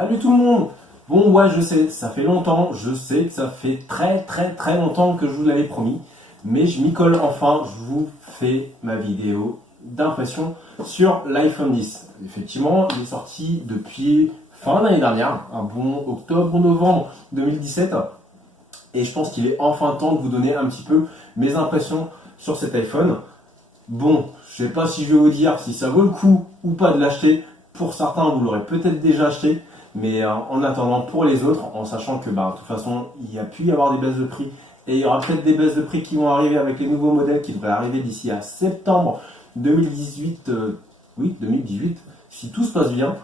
Salut tout le monde. Bon ouais je sais, ça fait longtemps, je sais que ça fait très longtemps que je vous l'avais promis, mais je m'y colle enfin, je vous fais ma vidéo d'impression sur l'iPhone 10. Effectivement, il est sorti depuis fin d'année dernière, un bon octobre-novembre 2017, et je pense qu'il est enfin temps de vous donner un petit peu mes impressions sur cet iPhone. Bon, je sais pas si je vais vous dire si ça vaut le coup ou pas de l'acheter. Pour certains, vous l'aurez peut-être déjà acheté, mais en attendant pour les autres, en sachant que de toute façon, il y a pu y avoir des baisses de prix et il y aura peut-être des baisses de prix qui vont arriver avec les nouveaux modèles qui devraient arriver d'ici à septembre 2018. Oui, 2018. Si tout se passe bien,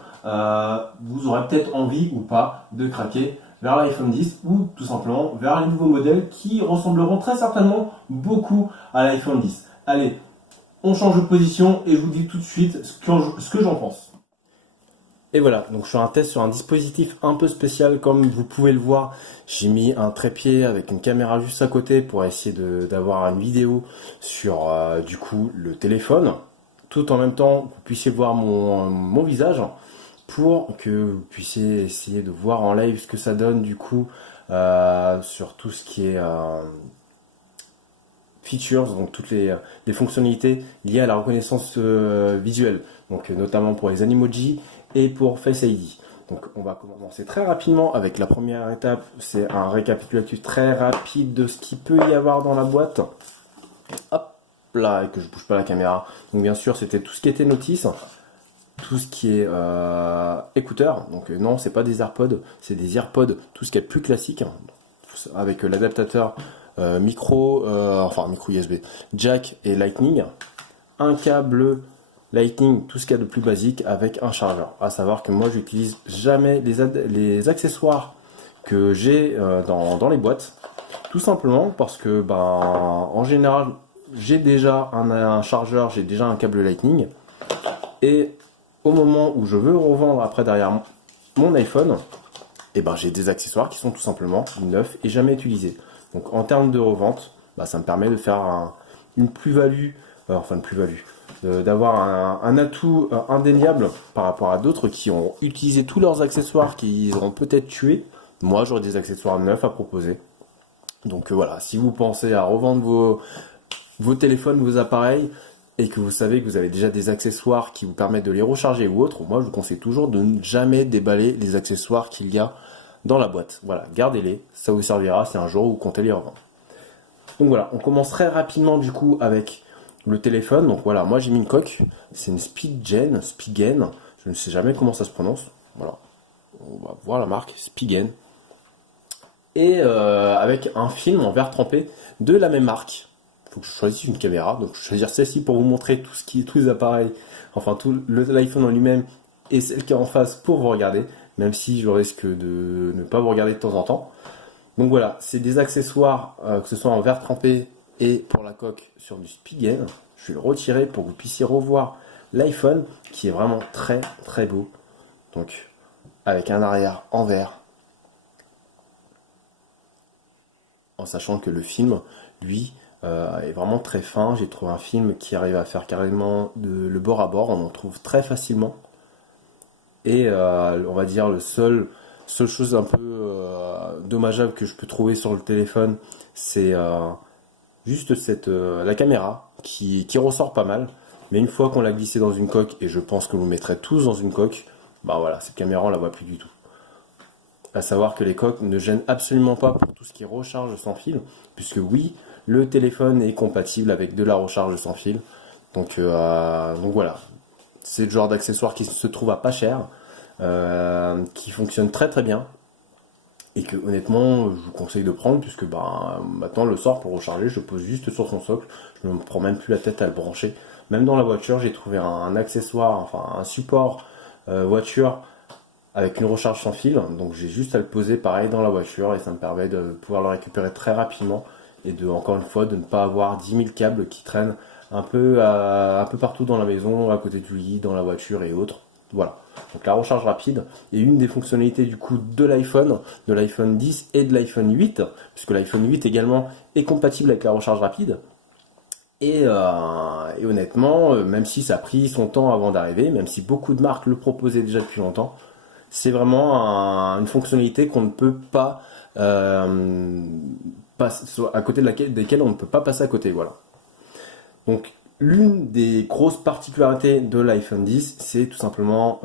vous aurez peut-être envie ou pas de craquer vers l'iPhone 10 ou tout simplement vers les nouveaux modèles qui ressembleront très certainement beaucoup à l'iPhone 10. Allez, on change de position et je vous dis tout de suite ce que j'en pense. Et voilà, donc je fais un test sur un dispositif un peu spécial comme vous pouvez le voir. J'ai mis un trépied avec une caméra juste à côté pour essayer d'avoir une vidéo sur du coup le téléphone. Tout en même temps, vous puissiez voir mon visage pour que vous puissiez essayer de voir en live ce que ça donne du coup sur tout ce qui est features, donc toutes les fonctionnalités liées à la reconnaissance visuelle, donc notamment pour les Animoji et pour Face ID. Donc on va commencer très rapidement avec la première étape, c'est un récapitulatif très rapide de ce qu'il peut y avoir dans la boîte. Hop là, et que je bouge pas la caméra. Donc bien sûr c'était tout ce qui était notice, tout ce qui est écouteurs, donc non c'est pas des AirPods, c'est des AirPods, tout ce qui est plus classique, avec l'adaptateur micro USB, jack et Lightning, un câble Lightning, tout ce qu'il y a de plus basique avec un chargeur. À savoir que moi j'utilise jamais les accessoires que j'ai dans les boîtes, tout simplement parce que en général j'ai déjà un chargeur, j'ai déjà un câble Lightning, et au moment où je veux revendre après derrière mon iPhone, j'ai des accessoires qui sont tout simplement neufs et jamais utilisés. Donc en termes de revente, ça me permet de faire une plus-value, d'avoir un atout indéniable par rapport à d'autres qui ont utilisé tous leurs accessoires qu'ils auront peut-être tués. Moi j'aurai des accessoires neufs à proposer. Donc voilà, si vous pensez à revendre vos téléphones, vos appareils, et que vous savez que vous avez déjà des accessoires qui vous permettent de les recharger ou autre, moi je vous conseille toujours de ne jamais déballer les accessoires qu'il y a dans la boîte. Voilà, gardez-les, ça vous servira si un jour vous comptez les revendre. Donc voilà, on commence très rapidement du coup avec le téléphone. Donc voilà, moi j'ai mis une coque, c'est une Spigen, je ne sais jamais comment ça se prononce. Voilà, on va voir la marque, Spigen. Et avec un film en verre trempé de la même marque. Il faut que je choisisse une caméra, donc je vais choisir celle-ci pour vous montrer tous les appareils, enfin tout l'iPhone en lui-même et celle qui est en face pour vous regarder, même si je risque de ne pas vous regarder de temps en temps. Donc voilà, c'est des accessoires, que ce soit en verre trempé et pour la coque sur du Spigen. Je vais le retirer pour que vous puissiez revoir l'iPhone qui est vraiment très beau. Donc avec un arrière en verre, en sachant que le film, lui, est vraiment très fin. J'ai trouvé un film qui arrive à faire carrément le bord à bord, on en trouve très facilement. Et on va dire seule chose un peu dommageable que je peux trouver sur le téléphone, c'est juste la caméra qui ressort pas mal. Mais une fois qu'on l'a glissé dans une coque, et je pense que vous le mettrez tous dans une coque, voilà, cette caméra on la voit plus du tout. À savoir que les coques ne gênent absolument pas pour tout ce qui est recharge sans fil, puisque oui, le téléphone est compatible avec de la recharge sans fil. Donc voilà, c'est le genre d'accessoire qui se trouve à pas cher, qui fonctionne très bien, et que honnêtement je vous conseille de prendre, puisque maintenant le soir pour recharger, je pose juste sur son socle, je ne me prends même plus la tête à le brancher. Même dans la voiture, j'ai trouvé un accessoire, enfin un support voiture avec une recharge sans fil, donc j'ai juste à le poser pareil dans la voiture et ça me permet de pouvoir le récupérer très rapidement et encore une fois de ne pas avoir 10 000 câbles qui traînent un peu partout dans la maison, à côté du lit, dans la voiture et autres. Voilà, donc la recharge rapide est une des fonctionnalités du coup de l'iPhone 10 et de l'iPhone 8, puisque l'iPhone 8 également est compatible avec la recharge rapide. Et honnêtement, même si ça a pris son temps avant d'arriver, même si beaucoup de marques le proposaient déjà depuis longtemps, C'est vraiment une fonctionnalité qu'on ne peut pas à côté desquelles on ne peut pas passer à côté. Voilà. Donc l'une des grosses particularités de l'iPhone 10, c'est tout simplement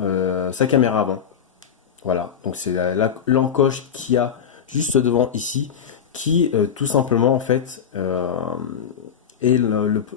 sa caméra avant. Voilà, donc c'est l'encoche qu'il y a juste devant ici, qui tout simplement en fait est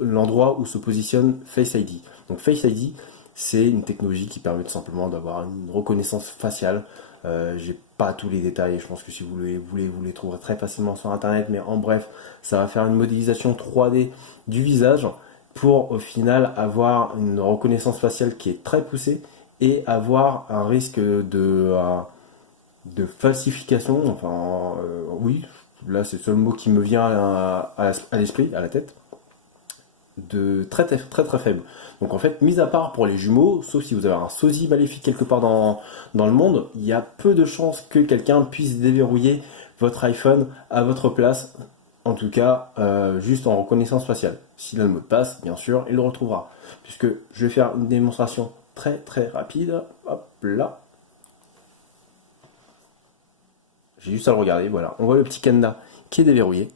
l'endroit où se positionne Face ID. Donc Face ID, c'est une technologie qui permet tout simplement d'avoir une reconnaissance faciale. J'ai pas tous les détails, je pense que si vous les trouverez très facilement sur internet, mais en bref, ça va faire une modélisation 3D du visage pour au final avoir une reconnaissance faciale qui est très poussée et avoir un risque de falsification, enfin oui, là c'est le seul mot qui me vient à l'esprit, à la tête, de très faible. Donc en fait, mis à part pour les jumeaux, sauf si vous avez un sosie maléfique quelque part dans le monde, il y a peu de chances que quelqu'un puisse déverrouiller votre iPhone à votre place, en tout cas juste en reconnaissance faciale. S'il a le mot de passe, bien sûr, il le retrouvera. Puisque je vais faire une démonstration très rapide. Hop là. J'ai juste à le regarder, voilà. On voit le petit cadenas qui est déverrouillé.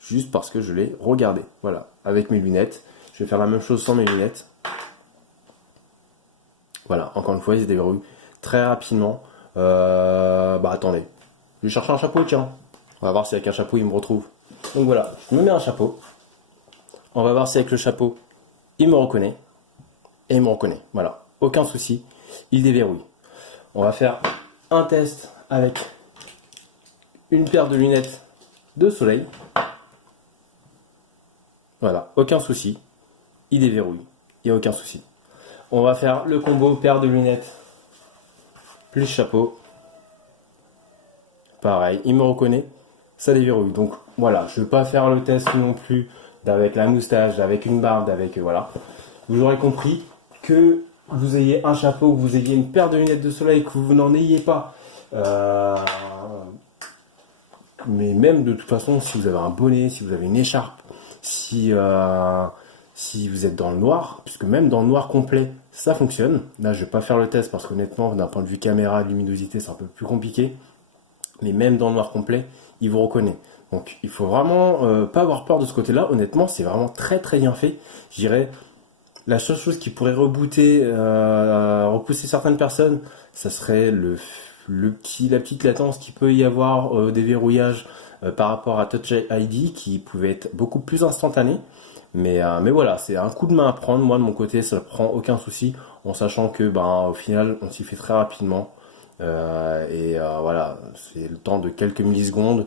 Juste parce que je l'ai regardé. Voilà, avec mes lunettes. Je vais faire la même chose sans mes lunettes. Voilà, encore une fois, il se déverrouille très rapidement. Attendez. Je vais chercher un chapeau, tiens. On va voir si avec un chapeau, il me retrouve. Donc voilà, je me mets un chapeau. On va voir si avec le chapeau, il me reconnaît. Et il me reconnaît. Voilà, aucun souci. Il déverrouille. On va faire un test avec une paire de lunettes de soleil. Voilà, aucun souci. Il déverrouille. Il n'y a aucun souci. On va faire le combo paire de lunettes plus chapeau. Pareil, il me reconnaît. Ça déverrouille. Donc voilà, je ne vais pas faire le test non plus avec la moustache, avec une barbe, avec voilà. Vous aurez compris que vous ayez un chapeau, que vous ayez une paire de lunettes de soleil, que vous n'en ayez pas. Mais même de toute façon, si vous avez un bonnet, si vous avez une écharpe, si vous êtes dans le noir, puisque même dans le noir complet, ça fonctionne. Là, je vais pas faire le test parce qu'honnêtement, d'un point de vue caméra, luminosité, c'est un peu plus compliqué. Mais même dans le noir complet, il vous reconnaît. Donc, il faut vraiment pas avoir peur de ce côté-là. Honnêtement, c'est vraiment très bien fait. Je dirais, la seule chose qui pourrait repousser certaines personnes, ça serait la petite latence qu'il peut y avoir des verrouillages par rapport à Touch ID qui pouvait être beaucoup plus instantané. Mais voilà, c'est un coup de main à prendre. Moi, de mon côté, ça ne prend aucun souci en sachant que au final, on s'y fait très rapidement. Voilà, c'est le temps de quelques millisecondes.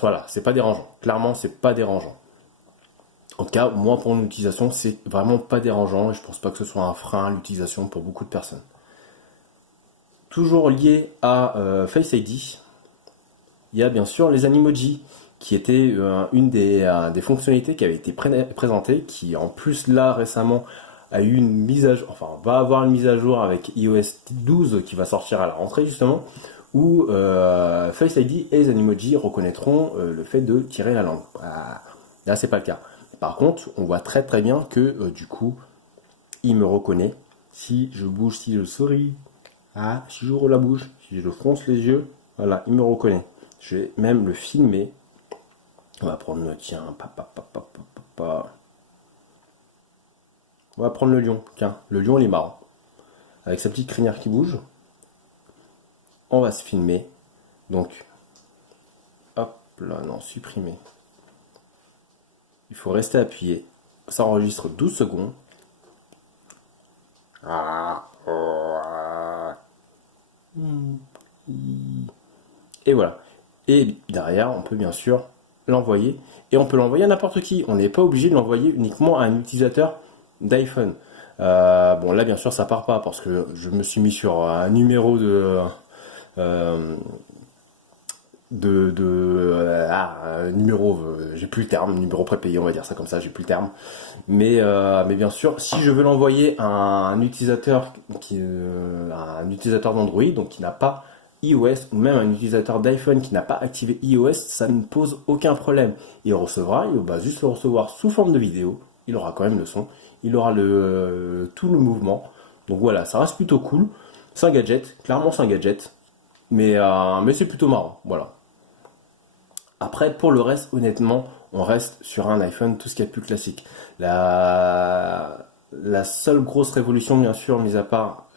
Voilà, c'est pas dérangeant. Clairement, c'est pas dérangeant. En tout cas, moi, pour mon utilisation, c'est vraiment pas dérangeant et je pense pas que ce soit un frein à l'utilisation pour beaucoup de personnes. Toujours lié à Face ID, il y a bien sûr les Animoji, qui était une des fonctionnalités qui avait été présentée, qui en plus là récemment a eu une mise à jour, enfin va avoir une mise à jour avec iOS 12 qui va sortir à la rentrée justement, où Face ID et les Animoji reconnaîtront le fait de tirer la langue. Là c'est pas le cas. Par contre, on voit très bien que du coup, il me reconnaît. Si je bouge, si je souris, si j'ouvre la bouche, si je fronce les yeux, voilà, il me reconnaît. Je vais même le filmer. On va prendre le tien. On va prendre le lion. Tiens, le lion il est marrant. Avec sa petite crinière qui bouge. On va se filmer. Donc, hop là, non, supprimer. Il faut rester appuyé. Ça enregistre 12 secondes. Et voilà. Et derrière, on peut bien sûr l'envoyer. Et on peut l'envoyer à n'importe qui. On n'est pas obligé de l'envoyer uniquement à un utilisateur d'iPhone. Bon, là, bien sûr, ça part pas parce que je me suis mis sur un numéro j'ai plus le terme, numéro prépayé, on va dire ça comme ça, j'ai plus le terme. Mais bien sûr, si je veux l'envoyer à un utilisateur d'Android, donc qui n'a pas iOS, ou même un utilisateur d'iPhone qui n'a pas activé iOS, ça ne pose aucun problème. Il va juste le recevoir sous forme de vidéo, il aura quand même le son, il aura tout le mouvement, Donc voilà, ça reste plutôt cool. C'est un gadget, clairement c'est un gadget, mais c'est plutôt marrant, voilà. Après, pour le reste, honnêtement, on reste sur un iPhone, tout ce qui est plus classique. La seule grosse révolution, bien sûr, mis à part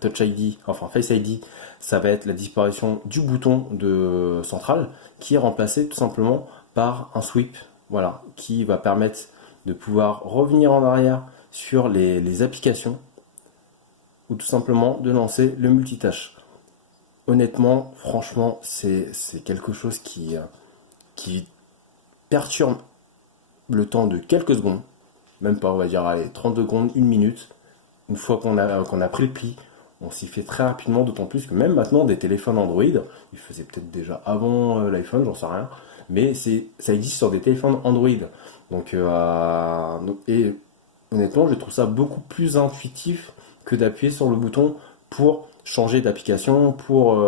Touch ID, enfin Face ID, ça va être la disparition du bouton de central, qui est remplacé tout simplement par un sweep, voilà, qui va permettre de pouvoir revenir en arrière sur les applications, ou tout simplement de lancer le multitâche. Honnêtement, franchement, c'est quelque chose qui perturbe le temps de quelques secondes, même pas, on va dire, allez, 30 secondes, une minute. Une fois qu'on a pris le pli, on s'y fait très rapidement, d'autant plus que même maintenant, des téléphones Android, ils faisaient peut-être déjà avant l'iPhone, j'en sais rien, mais ça existe sur des téléphones Android. Et honnêtement, je trouve ça beaucoup plus intuitif que d'appuyer sur le bouton pour changer d'application, pour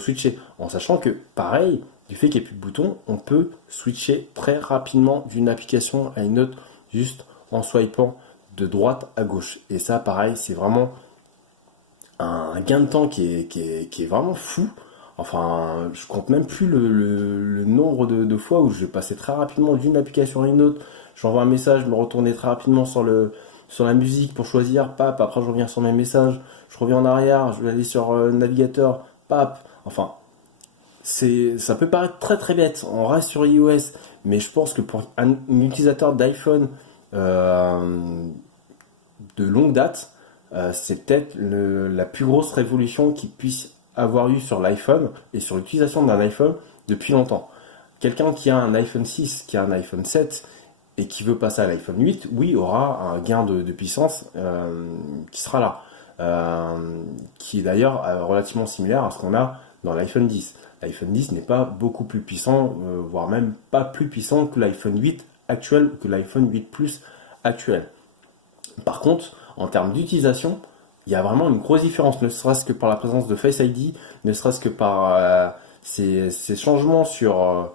switcher. En sachant que, pareil, du fait qu'il n'y ait plus de bouton, on peut switcher très rapidement d'une application à une autre, juste en swipant de droite à gauche. Et ça, pareil, c'est vraiment un gain de temps qui est vraiment fou. Enfin, je compte même plus le nombre de fois où je passais très rapidement d'une application à une autre. J'envoie un message, je me retournais très rapidement sur la musique pour choisir, pap, après je reviens sur mes messages, je reviens en arrière, je vais aller sur le navigateur, pap. Enfin, ça peut paraître très très bête, on reste sur iOS, mais je pense que pour un utilisateur d'iPhone de longue date, c'est peut-être la plus grosse révolution qu'il puisse avoir eu sur l'iPhone et sur l'utilisation d'un iPhone depuis longtemps. Quelqu'un qui a un iPhone 6, qui a un iPhone 7 et qui veut passer à l'iPhone 8, oui, aura un gain de puissance qui sera là. Qui est d'ailleurs relativement similaire à ce qu'on a dans l'iPhone 10. L'iPhone 10 n'est pas beaucoup plus puissant, voire même pas plus puissant que l'iPhone 8 actuel ou que l'iPhone 8 Plus actuel. Par contre, en termes d'utilisation, il y a vraiment une grosse différence, ne serait-ce que par la présence de Face ID, ne serait-ce que par ces changements sur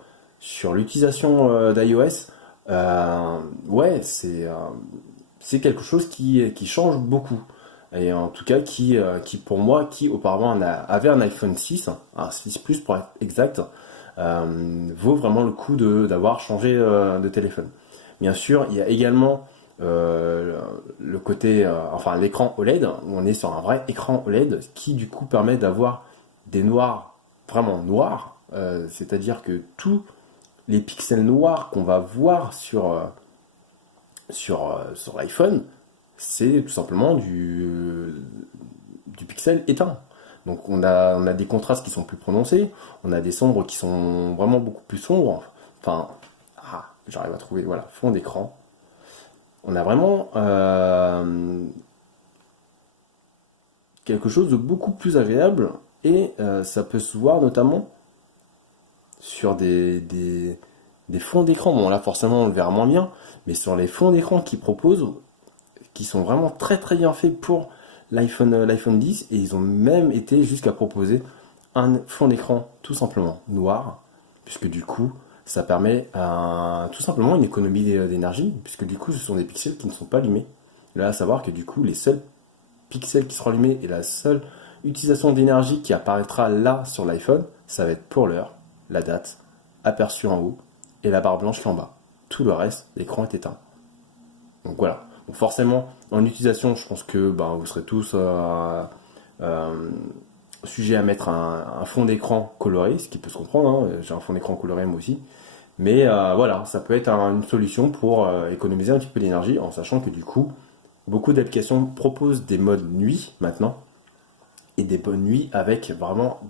l'utilisation d'iOS. Ouais, c'est quelque chose qui change beaucoup. Et en tout cas, qui pour moi, qui auparavant avait un iPhone 6, un 6 Plus pour être exact, vaut vraiment le coup d'avoir changé de téléphone. Bien sûr, il y a également le côté, enfin l'écran OLED, où on est sur un vrai écran OLED, qui du coup permet d'avoir des noirs vraiment noirs, c'est-à-dire que tous les pixels noirs qu'on va voir sur l'iPhone, c'est tout simplement du pixel éteint. Donc on a des contrastes qui sont plus prononcés, on a des sombres qui sont vraiment beaucoup plus sombres. Enfin, j'arrive à trouver, voilà, fond d'écran. On a vraiment quelque chose de beaucoup plus agréable et ça peut se voir notamment sur des fonds d'écran. Bon là forcément on le verra moins bien, mais sur les fonds d'écran qu'ils proposent, qui sont vraiment très très bien faits pour l'iPhone 10, et ils ont même été jusqu'à proposer un fond d'écran tout simplement noir, puisque du coup ça permet tout simplement une économie d'énergie, puisque du coup ce sont des pixels qui ne sont pas allumés. Là à savoir que du coup les seuls pixels qui seront allumés et la seule utilisation d'énergie qui apparaîtra là sur l'iPhone, ça va être pour l'heure, la date, aperçue en haut, et la barre blanche qui est en bas. Tout le reste, l'écran est éteint. Donc voilà. Donc forcément, en utilisation, je pense que vous serez tous sujets à mettre un fond d'écran coloré, ce qui peut se comprendre, hein. J'ai un fond d'écran coloré moi aussi. Mais voilà, ça peut être une solution pour économiser un petit peu d'énergie, en sachant que du coup, beaucoup d'applications proposent des modes nuit maintenant, et des modes nuit avec vraiment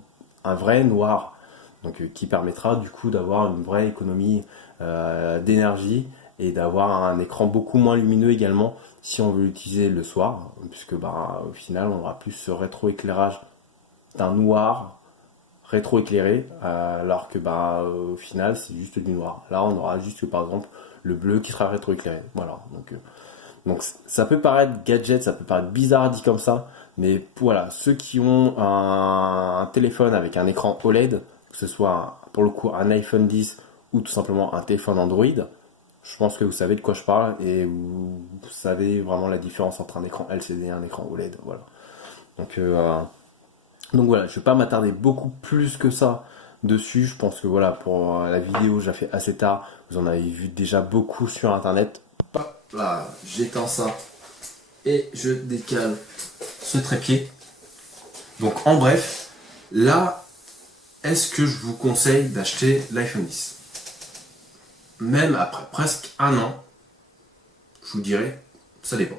un vrai noir. Donc qui permettra du coup d'avoir une vraie économie d'énergie et d'avoir un écran beaucoup moins lumineux également si on veut l'utiliser le soir, puisque au final on aura plus ce rétroéclairage d'un noir rétroéclairé, alors que au final c'est juste du noir. Là on aura juste par exemple le bleu qui sera rétroéclairé. Voilà. Donc ça peut paraître gadget, ça peut paraître bizarre dit comme ça, mais voilà, ceux qui ont un téléphone avec un écran OLED, que ce soit pour le coup un iPhone 10 ou tout simplement un téléphone Android, Je pense que vous savez de quoi je parle et vous savez vraiment la différence entre un écran LCD et un écran OLED. Voilà. Donc, donc voilà, je vais pas m'attarder beaucoup plus que ça dessus. Je pense que voilà, pour la vidéo, je la fais assez tard. Vous en avez vu déjà beaucoup sur internet. Hop là, j'éteins ça et je décale ce trépied. Donc en bref, là, est-ce que je vous conseille d'acheter l'iPhone 10? Même après presque un an, je vous dirais, ça dépend.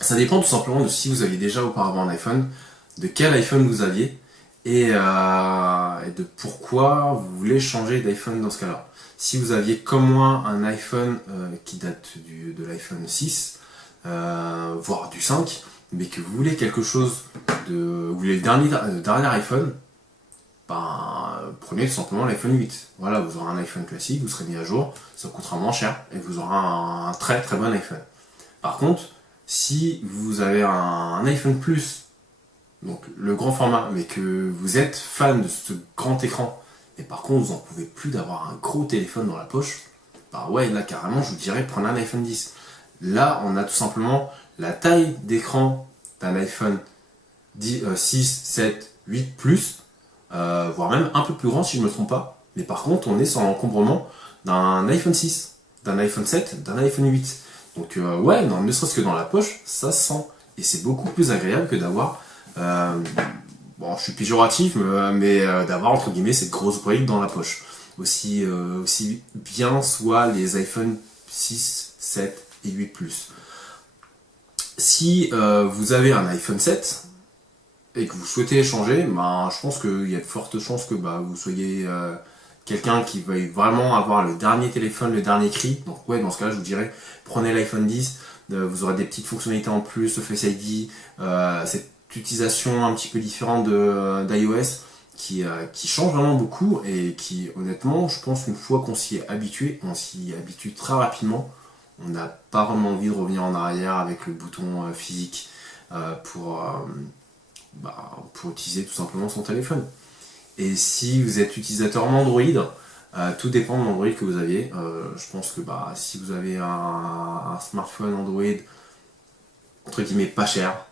Ça dépend tout simplement de si vous aviez déjà auparavant un iPhone, de quel iPhone vous aviez et de pourquoi vous voulez changer d'iPhone dans ce cas-là. Si vous aviez comme moi un iPhone qui date de l'iPhone 6, voire du 5, mais que vous voulez quelque chose vous voulez le dernier iPhone, ben, prenez tout simplement l'iPhone 8. Voilà, vous aurez un iPhone classique, vous serez mis à jour, ça coûtera moins cher et vous aurez un très très bon iPhone. Par contre, si vous avez un iPhone Plus, donc le grand format, mais que vous êtes fan de ce grand écran, et par contre vous n'en pouvez plus d'avoir un gros téléphone dans la poche, bah ouais, là carrément je vous dirais prenez un iPhone 10. Là on a tout simplement la taille d'écran d'un iPhone 6, 7, 8 Plus, voire même un peu plus grand si je ne me trompe pas, mais par contre on est sur l'encombrement d'un iPhone 6, d'un iPhone 7, d'un iPhone 8. Donc ouais, non, ne serait-ce que dans la poche, ça se sent. Et c'est beaucoup plus agréable que d'avoir bon, je suis péjoratif, mais d'avoir entre guillemets cette grosse brique dans la poche. Aussi bien soit les iPhone 6, 7 et 8 Plus. Si vous avez un iPhone 7 et que vous souhaitez échanger, ben, je pense qu'il y a de fortes chances que vous soyez quelqu'un qui veuille vraiment avoir le dernier téléphone, le dernier cri. Donc ouais, dans ce cas-là, je vous dirais, prenez l'iPhone 10, vous aurez des petites fonctionnalités en plus, le Face ID, cette utilisation un petit peu différente d'iOS qui change vraiment beaucoup et qui, honnêtement, je pense une fois qu'on s'y est habitué, on s'y habitue très rapidement. On n'a pas vraiment envie de revenir en arrière avec le bouton physique pour utiliser tout simplement son téléphone. Et si vous êtes utilisateur Android, tout dépend de l'Android que vous aviez. Je pense que si vous avez un smartphone Android entre guillemets pas cher,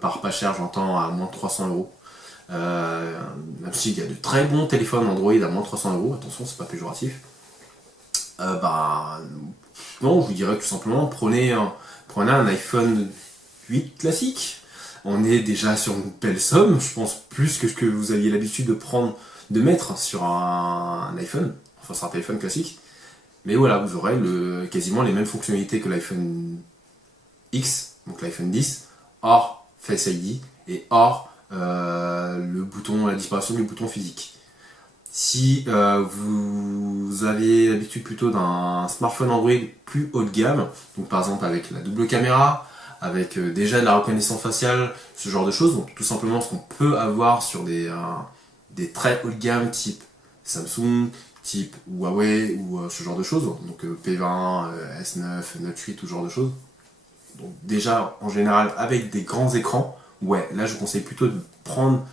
par pas cher j'entends à moins de 300 euros. Même s'il y a de très bons téléphones Android à moins de 300 euros, attention c'est pas péjoratif. Non, je vous dirais tout simplement prenez un iPhone 8 classique. On est déjà sur une belle somme, je pense plus que ce que vous aviez l'habitude de mettre sur un iPhone, enfin sur un téléphone classique. Mais voilà, vous aurez quasiment les mêmes fonctionnalités que l'iPhone X, donc l'iPhone 10, hors Face ID et hors la disparition du bouton physique. Si vous avez l'habitude plutôt d'un smartphone Android plus haut de gamme, donc par exemple avec la double caméra, avec déjà de la reconnaissance faciale, ce genre de choses, donc tout simplement ce qu'on peut avoir sur des très haut de gamme type Samsung, type Huawei ou ce genre de choses, donc P20, S9, Note 8, tout ce genre de choses. Donc déjà en général avec des grands écrans, ouais, là je vous conseille plutôt de prendre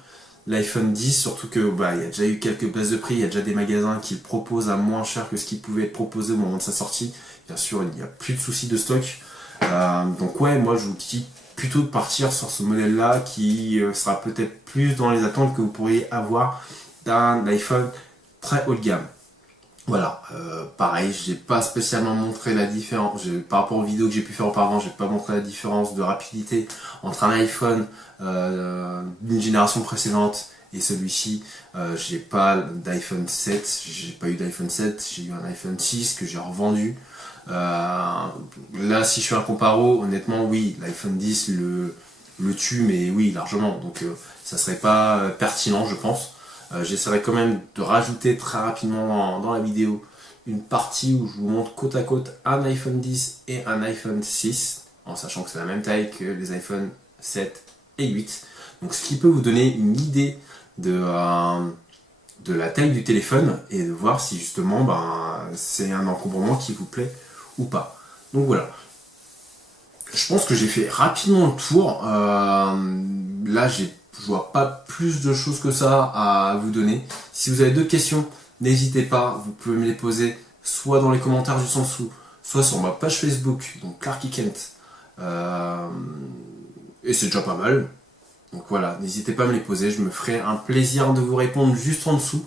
l'iPhone 10, surtout que il y a déjà eu quelques baisses de prix, il y a déjà des magasins qui le proposent à moins cher que ce qui pouvait être proposé au moment de sa sortie. Bien sûr, il n'y a plus de soucis de stock. Donc ouais, moi je vous dis plutôt de partir sur ce modèle-là qui sera peut-être plus dans les attentes que vous pourriez avoir d'un iPhone très haut de gamme. Voilà, pareil, j'ai pas spécialement montré la différence, par rapport aux vidéos que j'ai pu faire auparavant, j'ai pas montré la différence de rapidité entre un iPhone d'une génération précédente et celui-ci. J'ai pas d'iPhone 7, j'ai pas eu d'iPhone 7, j'ai eu un iPhone 6 que j'ai revendu. Là, si je fais un comparo, honnêtement, oui, l'iPhone 10 le tue, mais oui, largement. Donc, ça serait pas pertinent, je pense. J'essaierai quand même de rajouter très rapidement dans la vidéo une partie où je vous montre côte à côte un iPhone 10 et un iPhone 6, en sachant que c'est la même taille que les iPhone 7 et 8. Donc, ce qui peut vous donner une idée de la taille du téléphone et de voir si justement c'est un encombrement qui vous plaît ou pas. Donc voilà. Je pense que j'ai fait rapidement le tour. Là, je vois pas plus de choses que ça à vous donner. Si vous avez d'autres questions, n'hésitez pas, vous pouvez me les poser soit dans les commentaires juste en dessous, soit sur ma page Facebook, donc Clarky Kent. Et c'est déjà pas mal. Donc voilà, n'hésitez pas à me les poser, je me ferai un plaisir de vous répondre juste en dessous.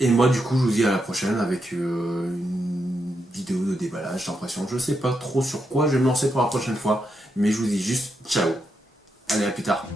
Et moi du coup je vous dis à la prochaine avec une vidéo de déballage, d'impression. Je sais pas trop sur quoi je vais me lancer pour la prochaine fois, mais je vous dis juste ciao. Allez, à plus tard.